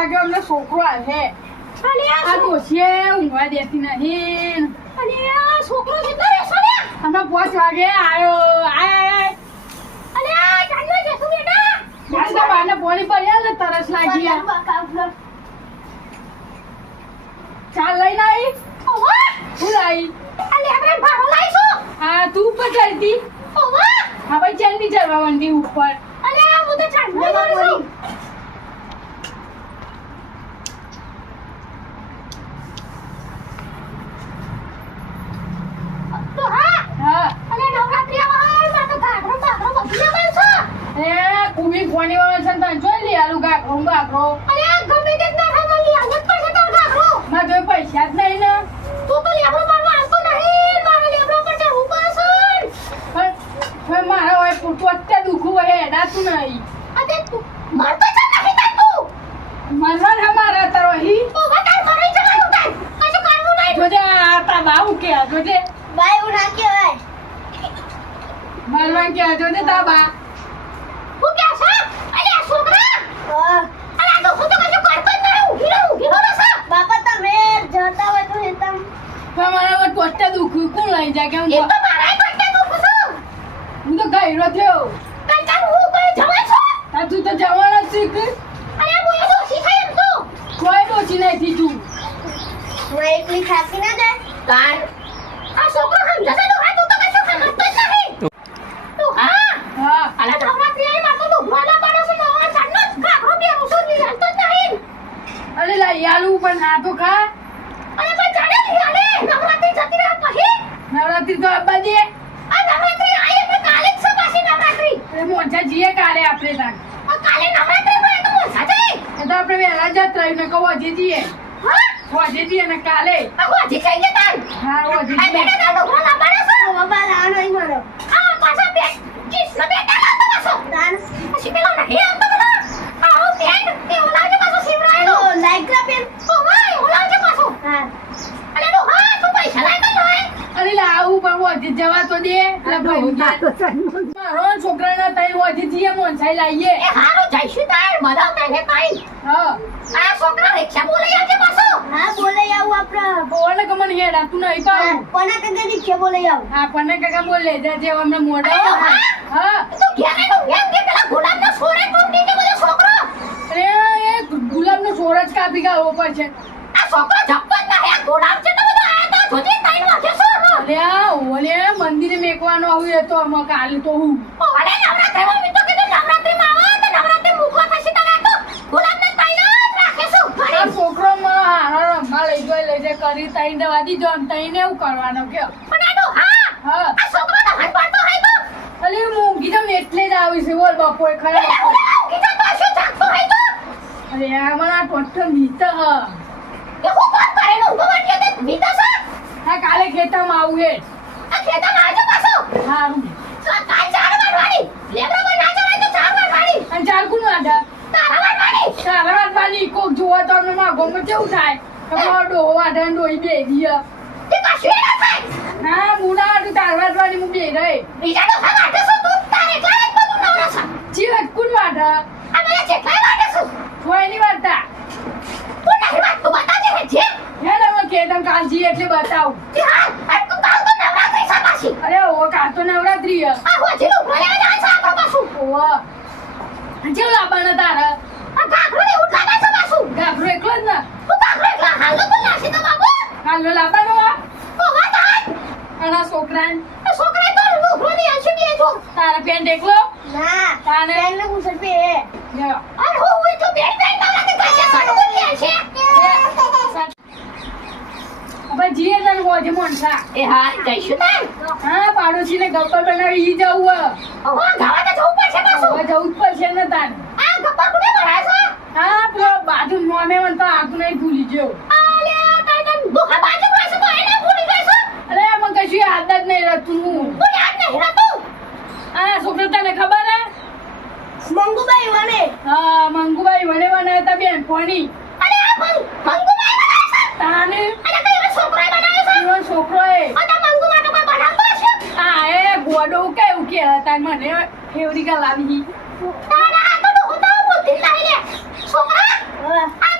લાગે અમને છોકરો આવે આ ડોશીએ ઊંઘવા દેતી નહીં અને આ છોકરો કેટલા રહેશે ને અમે 5 વાગે આવ્યો આય અને આ ચાંદલો જશું બેટા જાનતા બાને પાણી પડ્યા ને તરસ લાગી ચાલ લઈને આવી ઓવા હું લાવી અલે આપણે ભાડો લાઈશું હા તું ઉપર ચડતી ઓવા હા ભાઈ જલ્દી ચડવા માંડી ઉપર અલે આ હું તો ચાંદલો લાઈશું તો હા અલે નવરાત્રી આવે માં તો ગાઘરો બધું લાવશું એ કુમી કોની વાળો છે તને જોઈ લે આલુ ગાઘરો ગાઘરો અરે આ ગમે તે ના ખાવા લી આવત પડશે તાર ગાઘરો માં તો પૈસા જ નહીં ને તું તો લેબડો મારવા આવતો નહીં મારો લેબડો પર ચડવું પડશે પણ મારા હોય પૂરતું અત્યારે દુખું હોય હેડાતું નહીં અતે તું મારતો છે નહીં તાર તું મરવા ના મારા તારો હી તો વધાર મરી જવાનું તાર કશું કરવું નહીં જોજે આપણા બાઉ કે જોજે બાય ઉડા કેવાય મરવા કે જોજે તા બા હું કે છે અલે આ છોકરા અરે આ તો હું તો કશું કરતો જ નહીં ઊભી રહો છે બાપા તમે જતા હોય તો હેતમ મારા હોય ટોસ્ટે દુખું કોણ લઈ જાય કેમ એ તો મારા કરતે દુખ છે હું તો ગયરો થયો કંટાળ હું કોઈ જવા છો આ તું તો જવાનો શીખ અરે હું એ તો શીખાય એમ તો કોઈ ડોસી નથી તું હું એકલી થાકી ના જાય કાન આ છોકરો સમજશે તો હા તું તો કશું સમજતો જ નહીં તો હા હા અલા નવરાત્રી આવી માં તો ભલા પાડો છે નવા ચાંદનો ગાઘરો બે રૂસો ની હાલતો જ નહીં અરે લઈ આલું પણ ના તો ખા અરે પણ જાણે નહીં આલે નવરાત્રી જતી રહે પછી નવરાત્રી તો આબા દે આ નવરાત્રી આવી એટલે કાલે જ છે પાછી નવરાત્રી અરે મોજા જીએ કાલે આપણે તાર આ કાલે નવરાત્રી માં તો મોસા જાય એ તો આપણે વહેલા જત રહીને કહો હજી જીએ હા હોજે જીએ ને કાલે આ હોજી ખાઈ ગયા તાન હા હોજે આ બેટા તાર ડોકરો ના પાડે છે બાબા ના નહીં મારો આ પાછા બે કિસ ના બેટા લાવતો પાછો તાન પછી પેલો નહીં આવતો પેલો આ હું પેન્ટ એ ઓલાવજે પાછો સીવડાયેલો લાઈકરા પેન્ટ ઓ ભાઈ ઓલાવજે પાછો હા અલે તો હા તું પૈસા લાવતો નહીં અરે લાવું પણ હોજે જવા તો દે એટલે ભાઈ મારો છોકરાના તઈ હોજે જીએ મોનસાઈ લાવીએ એ હારો જઈશું તાર બધા તને કઈ હા આ છોકરા રિક્ષા બોલે આવજે પાછો હા બોલે આવું આપણે બોલે કે મને હેડા તું નહીં પાડું કોના કદે રિક્ષા બોલે આવ આપણને કાકા બોલે જે અમને મોઢા હા તો ઘેરે નો એમ કે પેલા ગુલાબનો સોરે કોંડી કે બોલે છોકરો અરે એ ગુલાબનો છોડ જ કાપી ગાળવો પડશે આ છોકરો જપ્પન ના હે ગુલાબ છે તો બધો આયા તો જોજે તાઈ વાગે છો ઓલે મંદિરે મેકવાનો આવું એ તો અમે કાલે તો હું અરે નવરાત્રીમાં મેં તો કીધું નવરાત્રીમાં આવો તો નવરાત્રી મૂકવા થશે તમે તો ગુલાબને તાઈ જ રાખીશું આ છોકરો માં હારો રમવા લઈ જાય કરી તઈ દવા દીધો આમ તઈને એવું કરવાનો કે પણ આનો હા હા આ છોકરો તો હન પાડતો હે તો અલે મૂંગી તો એટલે જ આવી છે બોલ બપોર ખરા અરે ઓલા કીધું તો શું જાગતો હે તો અરે આ મને ટોટલ મીત હ કે હું કોણ કરે નો ઉભો કે તે બીતા છે હા કાલે ખેતરમાં આવું હે આ ખેતરમાં આજો પાછો હારું તો કાઈ ચાર વાળવાની લેબરા પર ના ચડાય તો ચાર વાળવાની અને ચાર કોણ વાડા તારા વાળવાની તારા વાડવાની કોક જોવા તો અમને માં ગમે કેવું થાય તમારો ડો વાડા ડોઈ બે દીય તે કશું ના થાય ના મુડા વાડું તાર વાડવાની હું બે રહે બીજાનો સા વાટે છો તું તારે એટલા જ બધું નવરા છે જીવત કોણ વાડા અમે જેટલા વાટે છું કોઈની વાડા તું નહીં વાત તું બતાજે હે જે હે તમે ખેતમ કાલજી એટલે બતાવું જી હા આ તું કાલ તો નવરાત્રી છે પાછી અરે ઓ કાલ તો નવરાત્રી હે આ હોજે નું ભલે આ છે આપણો પાછું ઓ જેવું લાવવાના તારા આ ગાઘરો ને ઉઠ લાગે છે પાછું ગાભરો એકલો જ ને તું ગાઘરો એટલા હાલો તો નાસી તો બાબુ કાલનો લાવવાનો ઓ વાતા અને આ છોકરાને આ છોકરા તો લુગરો ની આંસુ બી જો તારા પેન્ટ એકલો ના તાને એને મુસલ પે લ્યો. અરે હું તો બેન બેન નવરાત્રી કશે સાડું બોલી આંશે હવે જીએ તને હોજે મોનસા એ હા જઈશું તાર હા પાડોશીને ગપ્પા બનાવી ઈ જવું હે. હવે ગાવા તો જવું પડશે પાછું હવે જવું જ પડશે ને તાર આ ગપ્પા કોને ભરાય છે હા પેલો બાજુ નોમે મને તો આગું નહીં ભૂલી ગયો અલ્યા તાઈ તન દુખા બાજુ પાસે તો એને ભૂલી ગઈ છે અરે મને કશું યાદ જ નહીં રહેતું તું યાદ નહીં રહેતું આ છોકરો તને ખબર હે મંગુબાઈ વને હા મંગુબાઈ વને વને હતા બેન કોની અરે આ મંગુબાઈ બનાય છે તાને અરે કઈ એવો છોકરો બનાવ્યો છે એવો છોકરો એ આ મંગુબા તો કોઈ બનાવતો છે હા એ ગોડો કેવું કે હતા મને ફેવરી કા લાવી તારા આ તો હું તો બોલતી નહીં લે છોકરા આ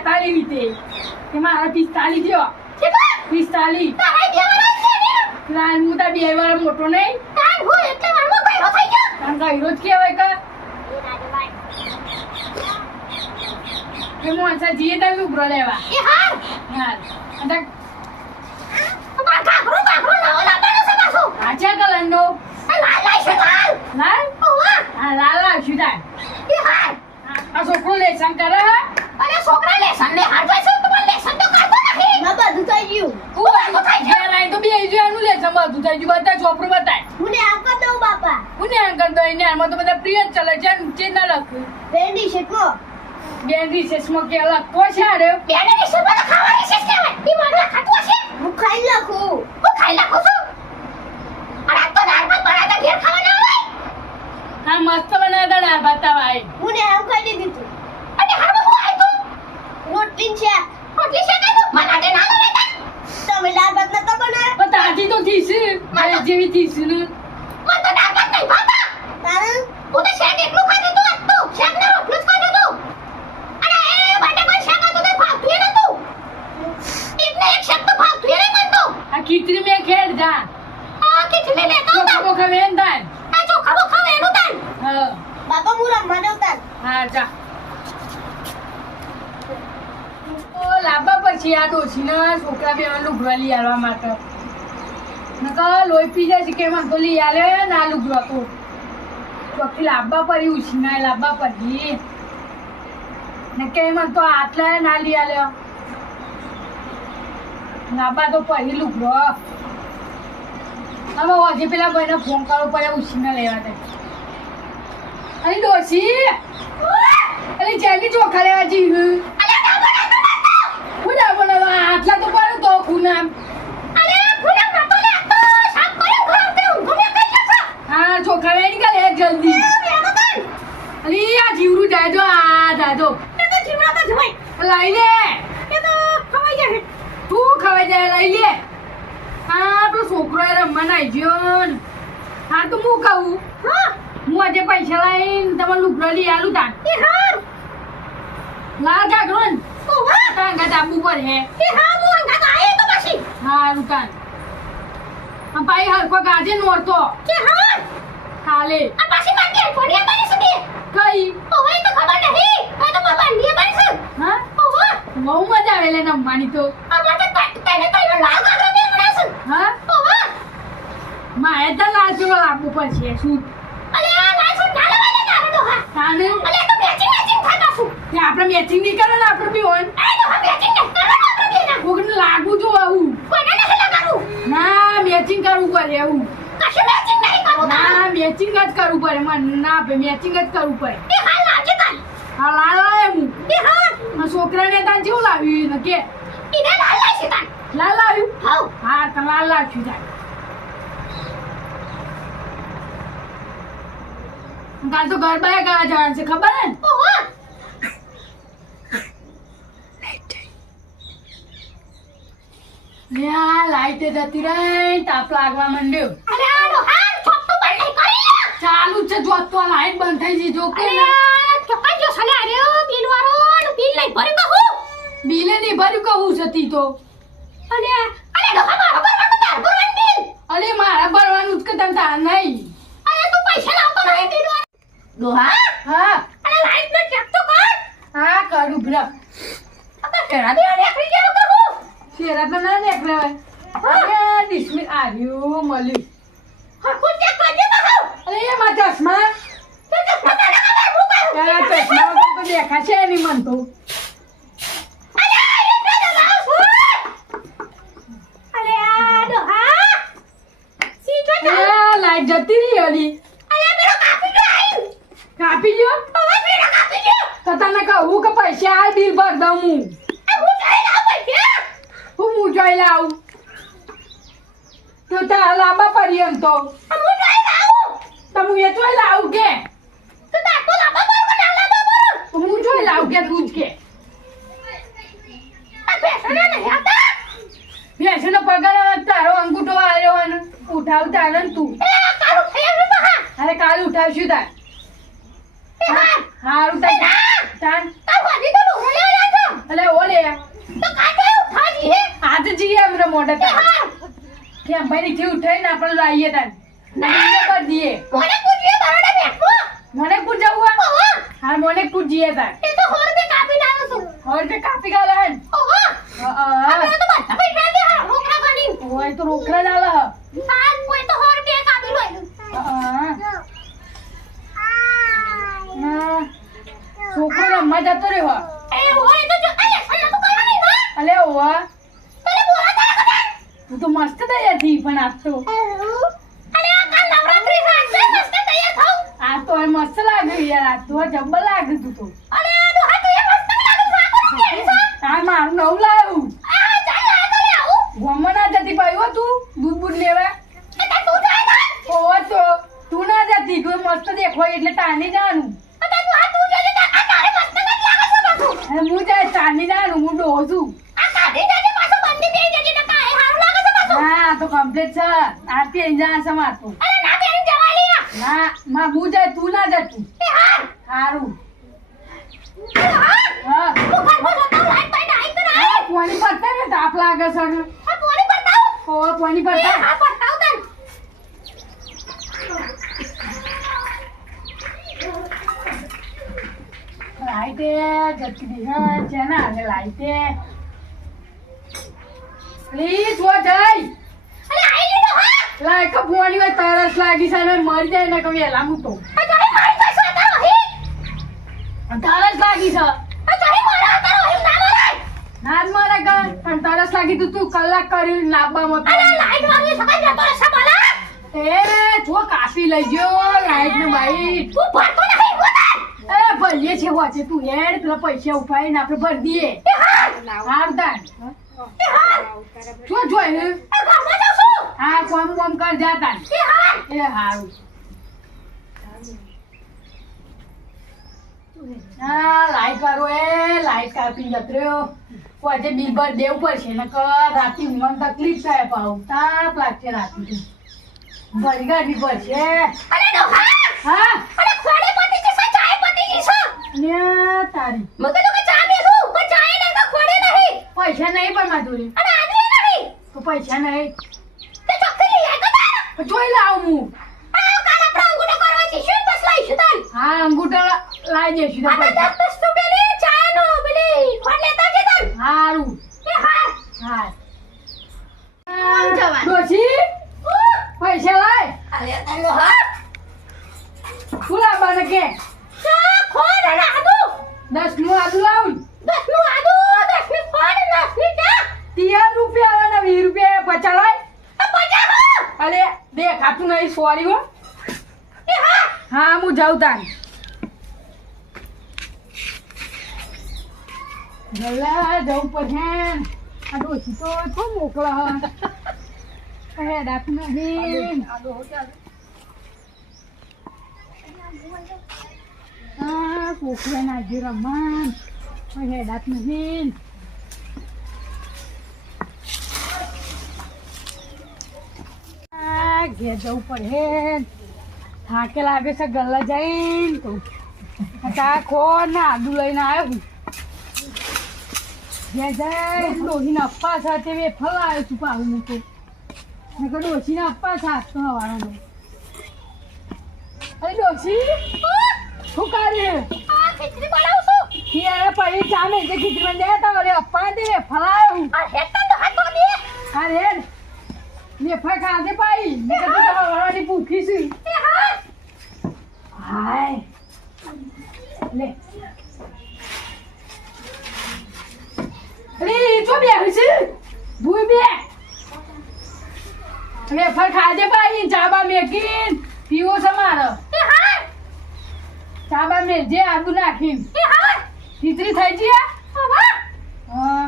42 લીધે કે મારા 45 થયો. 45 લાલ હું તાર 2 વાર મોટો નહીં કારણ કે હીરો જ કહેવાય કે મોંસા જીએ તમે ઉભરો લેવા હાલ અને આચા કલરનો લાલ હા લાલ લાવશું તાર આ છોકરો લેસન કરે હે? ઘેર આઈ તો બેસી જો એનું લેસન બધું થઈ ગયું. બતાય ચોપડું બતાય હું ને આમ કર દો એને આમાં તો બધા પ્રિય જ ચલે છે નીચે ના લખું બેન રિસેસમાં કે લખતો છે અરે હું ખાઈ લખું હા મસ્ત બનાવતા દાળ ભાત ભાઈ હું ને આમ ખાઈ દીધું તું રોટલી છે તમે દાળ ભાત નતા બનાવ્યા પણ તાજી તો થીસી મારે જેવી થીસી ને તારું આ ખીચડી મેં ખેડ જા ચોખ્ખો ખવે ને તાન હા બાપા હું રમવા દઉં તાર હા જા ઓ લાંબા પછી આ ડોશીના છોકરા બે લુગડા લઈ આવવા માટે નકર લોહી પી જાય છે કે મને તો લઈ આલે ના લુગડા તો ચોખ્ખી લાંબા પડી ઉછીના લાંબા પડી ને કે મને તો આટલા ના લઈ આલ્યો લાંબા તો પડી લુગડો હવે આજે પેલા ભાઈને ફોન કરવો પડે ઉછીના લેવા દે અરે ડોશી અરે જલ્દી ચોખા લેવા જઈ હું ના બનાવવા આટલા તો પડે તો ખૂના હા ચોખા લઈ નીકળે જલ્દી અરે આ જીવરું જાજો આ જાજો લઈ લે તું ખવાઈ જાય લઈ લે હા આપણો છોકરો એ રમવા નાઈ ગયો ને. હા તો હું કહું હું આજે પૈસા લઈને તમારે લુગડો લઈ આલું તાન લાલ કાકરો ને કાંગા તાબુ પર હે હા રૂકાન ભાઈ હરકો ગાજે નોરતો કાલે કઈ હા બહુ મજા આવે લે રમવાની તો હા મારે તો લાલ પેલો લાવવું પડશે શું તાને આપણે મેચિંગ નહીં કરે ને આપણે બી હોય કોકને લાગુ જો આવું ના મેચિંગ કરવું પડે એવું ના મેચિંગ જ કરવું પડે મને ના ભાઈ મેચિંગ જ કરવું પડે હા લાલ લાવે હું છોકરાને તાન જેવું લાવ્યું ને કે લાલ લાવ્યું હા તો લાલ લાવશું તાન કાલ તો ગરબા ગાવા જવાનું છે ખબર હે ને આ લાઈટ જતી રહી તાપ લાગવા માંડ્યો ચાલુ જ છે જો તો લાઈટ બંધ થઈ ગઈ જો કે બિલે નહીં ભર્યું કહું છતી તો અરે મારા ભરવાનું જ કે તને તાર નહીં હા હા કરું ભલા શેરા તો ના નીકળે અરે ડિસ્મિલ આવ્યું મળ્યું અરે એમાં ચશ્મા ચશ્મા વગર તો દેખાશે નહીં મન તો લાઈટ જતી રહી હલી કાપી લ્યો તો તને કહું કે પૈસા આ બિલ ભર દઉં હું જોઈ લાવું તો તારા લાંબા પડી એમ તો હું એ જોઈ લાવું કે હું જોઈ લાવું કે તું જ કે ભેંસનો પગાર તારો અંગૂઠો આવ્યો અને ઉઠાવતા ને તું અરે કાલે ઉઠાવશું તાર હારું તાર એટલે મોઢે એ હા કેમ ભાઈ થી ઉઠાઈને આપણે લાવીએ તાન ના કરી દઈએ મને પૂછીએ બરોડા બેઠો મને પૂછ જવું ઓહો હા મને પૂછ જઈએ તાન એ તો હોર બે કાપી લાવું છું હવે તે કાપી ગાલે હે ઓહો આપણે તો બધા પૈસા દે રોકડા ગણી ઓય તો રોકડા ડાલે હ સાલ કોઈ તો હોર બે કાપી લોય ના છોકરો રમવા જતો રહ્યો એ હોય તો જો અલે સલા તો કરવાની ના અલે ઓવા તને બોલા તા કદા તું તો મસ્ત તૈયાર થઈ પણ આજ તો અલે આ કાલ નવરાત્રી છે મસ્ત તૈયાર થાઉ આ તો હવે મસ્ત લાગે યાર આ તો જબ્બર લાગે તું તો અલે આ તો હાથ એ મસ્ત લાગે સાકો કેરી છે આ મારું નવું લાવ્યું આ ચાલ આ તો આવું ગોમમાં ના જતી પાઈ હો તું દૂધ બૂધ લેવા એ તો તું જાય ના ઓવા તો તું ના જતી તું મસ્ત દેખવાય એટલે તાની જાનું તું આ તું જોજે આ તારે મસ્ત લાગે છે બાપુ અને હું જાય તાની જાનું હું ડોઝું આ કાઢી જાજે પાછો બંધી બેઈ જજે ને કાય હારું લાગે છે બાપુ હા તો કમ્પ્લીટ છે આરતી અહીં જા છે મારતું અરે ના બેન જવા લિયા ના માં હું જાય તું ના જતું એ હાર સારું હાર હા તું ઘર પર જતો લાઈટ બાઈટ આઈ તો ના હા પાણી પડતા ને તાપ લાગે છે ને આ પોણી બતાવ ઓવા પાણી એ પડતા હા બતાવ તન લાઈટે જતી રહી હા છે ને હવે લાઈટે પ્લીઝ વો જઈ અલે આઈ લીધો હા લાઈક પાણી હોય તરસ લાગી છે ને મરી જાય ને કવી એલા હું તો આ તારે મારી પાસે તારો હે તરસ લાગી છે આ તારે મારા તારો હે ના મારે ના જ મારે કર પણ તરસ લાગી તું કલાક કરી નાબામાં અરે લાઈટ વાળી સકાઈ જતો રે સબાલા એ જો કાપી લઈ ગયો લાઈટ ને બાઈટ તું ભરતો નહીં બોતા એ ભરીએ છે વાંચે તું હેડ પેલા પૈસા ઉપાડીને આપણે ભરી દઈએ એ હાર આવતા એ હાર જો જોઈ આ ગામમાં જાઉં છું હા કોમ કોમ કર જાતા એ હાર એ હારું હા લાઈટ વાળો એ લાઈટ કાપી જતર્યો આજે બિલ ભર દેવું પડશે નકર રાતે ઊંઘવામાં તકલીફ થાય પાઉ તાપ લાગશે રાતે ભરી કાઢવી પડશે અરે નો હાર હા અરે ખોડે પતી છે ચાય પતી છે અને તારી મગે તો કે ચા બેસું પણ ચાય નહીં તો ખોડે નહીં પૈસા નહીં પણ માધુરી અને આદમી નહીં તો પૈસા નહીં તે ચોખ્ખી લઈ આય કદાર તો જોઈ લાવ હું આ કાલ આપણે અંગૂઠો કરવા જઈશું બસ લાઈશું તન હા અંગૂઠા લાવી દેશું તો આ તો પૈસા 10 રૂપિયાની ચા નો પેલી ખોડ લેતા છે તન હારું એ હાર હા કોણ જવાનું? ડોશી પૈસા લાય અરે તનો હાર ફૂલા બને કે ચા ખોડ અને આદુ 10 નું આદુ લાવ 10 નું આદુ 10 ની ખોડ 10 ની ચા 30 રૂપિયા આવે ને 20 રૂપિયા પચા લાય આ પૈસા હા અરે દેખાતું નહીં સોરી હો એ હાર હા હું જાઉં તાન ગલ્લા જવું પડે આ ડોશી તો છો મોકલા કહે દાત નહીં હા કોકલે નાખી રમણ કહે દાત નહીં ઘેર જવું પડે થાકે લાગે છે ગલ્લા જઈને તો ચા ખો ને આદુ લઈને આવ્યો હું ઘેર જાય ડોસીને અપ્પા સાથે વેફર આવ્યો છું પાવું મૂકો મેં કહ્યું ડોસીને અપ્પા સાથ તો હવાનો અરે ડોસી શું કરે આ ખીચડી બનાવું છું યાર પડી ચા મેં જે ખીચડી દે તો અરે અપ્પા દે વેફર આવ્યો હું આ હેતા તો હાથ દે અરે વેફર ખાધે પાઈ મેં કીધું તો હવાની ભૂખી છું એ હાર હાય લે અરે તો બે છે ભૂઈ બે વેફર ખાધે પાઈ ચાબા મેકીન પીવો છે મારો એ હાર ચાબા મેલજે આદુ નાખીન એ હાર ખીચડી થઈ ગઈ વાહ હા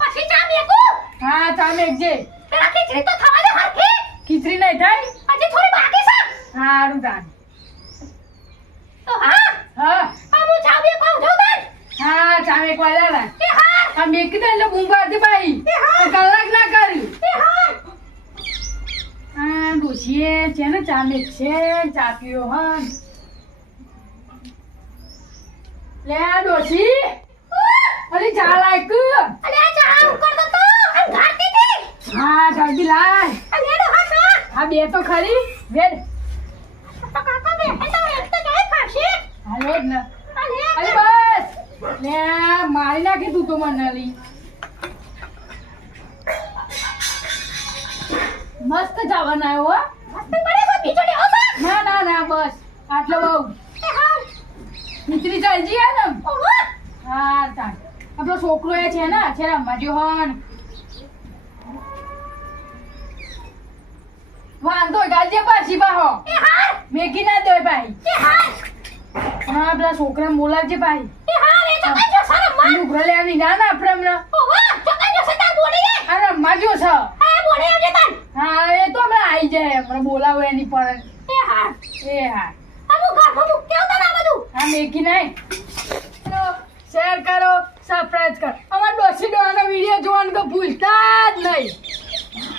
પછી ચા મેકું હા ચા મેકજે પેલા ખીચડી તો થવા દે હરખી ખીચડી નહીં થાય હજી થોડી બાકી છે સારું તાન તો હા હા આ હું ચા મેકું છું તન હા ચા મેકવા લાલા એ હાર આ મેકી દે એટલે બૂમ પાડતી પાઈ હા. કલાક ના કરી એ હાર આ ડોશીએ છે ને ચા મેક છે ચા પીઓ હન લે આ ડોશી અરે ચા લાયક અરે આ ચા આમ કરતો તો અને બે તો ખરી વેડ તો કાકા બે તો એક તો જાય પાછી હાલો જ ને અરે અરે બસ લે મારી નાખી તું તો મને લી મસ્ત જવાના હો મસ્ત પડે તો બીજો લેવો છે ના ના ના બસ આટલો બહુ એ હા નીકળી ચાલજી હે ને ઓહો હા તાણ આપણો છોકરો એ છે ને છે રમવા જો હન વાંધો ગાજે પાછી બાહો એ હા મેગી ના દે ભાઈ એ હા હા પેલા છોકરા બોલાવજે ભાઈ એ હા એ તો કઈ જો સારા મન લુગડા લેવાની ના ના આપણે હમણાં ઓહો તો કઈ જો સતા બોલી એ આ રમવા જો છે હા બોલી આવજે તાન હા એ તો હમણાં આવી જાય હમણાં બોલાવો એની પર એ હા એ હા અમુ ઘરમાં મૂક્યો તો ના બધું હા મેગી નહીં શેર કરો સબસ્ક્રાઇબ કરો અમારા ડોસી ડોહાનો વિડીયો જોવાનું તો ભૂલતા જ નહીં